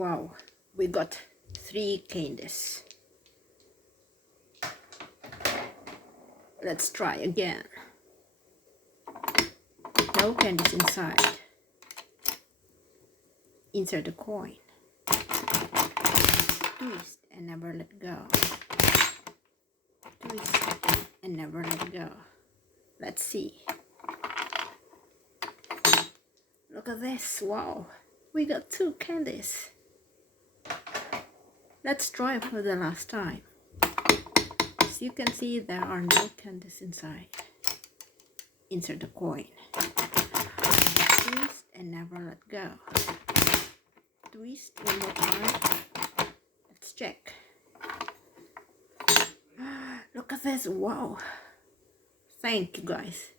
Wow, we got 3 candies. Let's try again. No candies inside. Insert the coin. Twist and never let go. Twist and never let go. Let's see. Look at this. Wow, we got 2 candies. Let's try for the last time. As you can see, there are no candies inside. Insert the coin. Twist and never let go. Twist one more time. Let's check. Look at this. Wow. Thank you guys.